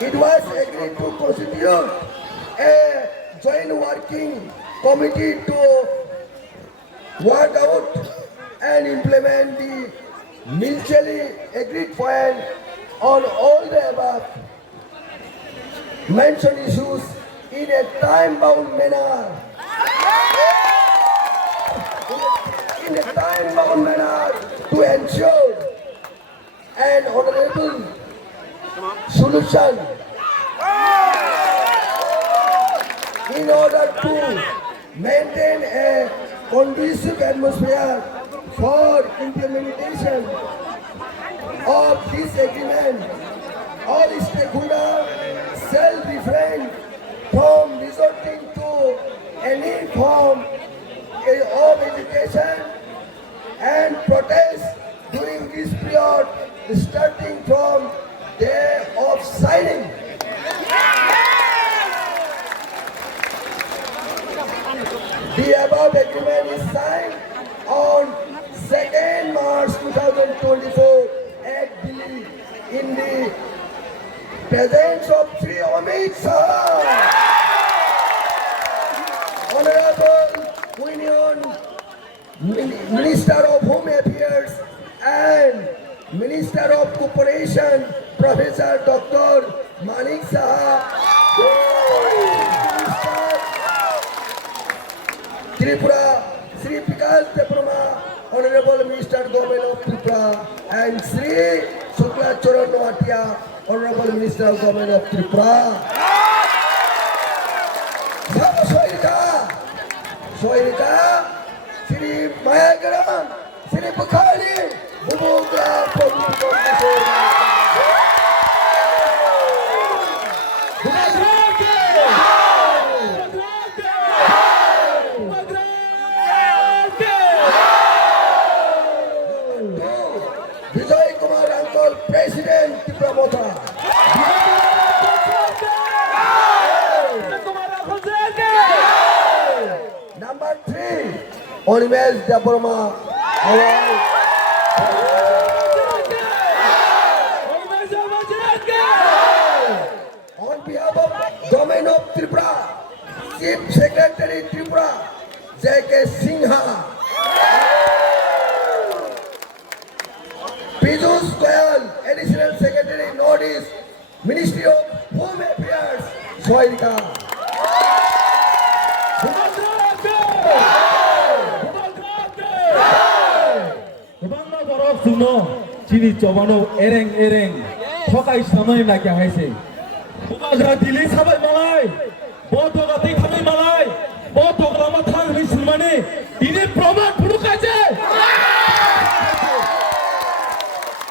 It was agreed to constitute a joint working committee to work out and implement the mutually agreed point on all the above mentioned issues in a time-bound manner. To ensure an honorable solution in order to maintain a conducive atmosphere for implementation of this agreement. All stakeholders shall refrain from resorting to any form of education and protest during this period, starting from day of signing. The above agreement is signed on 2nd March 2024 at Delhi in the presence of Sri Amit Shah, Honorable Union Minister of Home Affairs and Minister of Cooperation, Professor Dr. Manik Saha, Tripura, Sri Tripura, Honorable Minister Government of Tripura, and Sri Shukla Charan Noatia, Honorable Minister of Government of Tripura. Soilika, Sri Mayagaram, Sri Bukhari, Bubuga, Vijay Kumar Uncle, President TIPRA MOTHA. Number 3, Onimes Diaporama. On behalf of Government of Tripura, Chief Secretary Tripura, J.K. Sinha, Piyush Goyal, Additional Secretary, Northeast, Ministry of Home Affairs, Soilka. Kubangna borok suno, chini chobano ereng, thokai samai na kya hai se. Kubagra dili sabai malai, boto gati khamai malai, boto grama thang hi sulmane, ini proman puru kaje.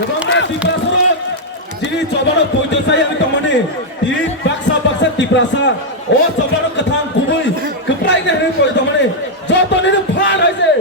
Kubangna tiprasa, chini chobano poito saya ni kamane, ini baksa tiprasa, oh chobano kathang kubui, keprai na ni poito kamane, joto ni phal hai se.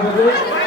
Saya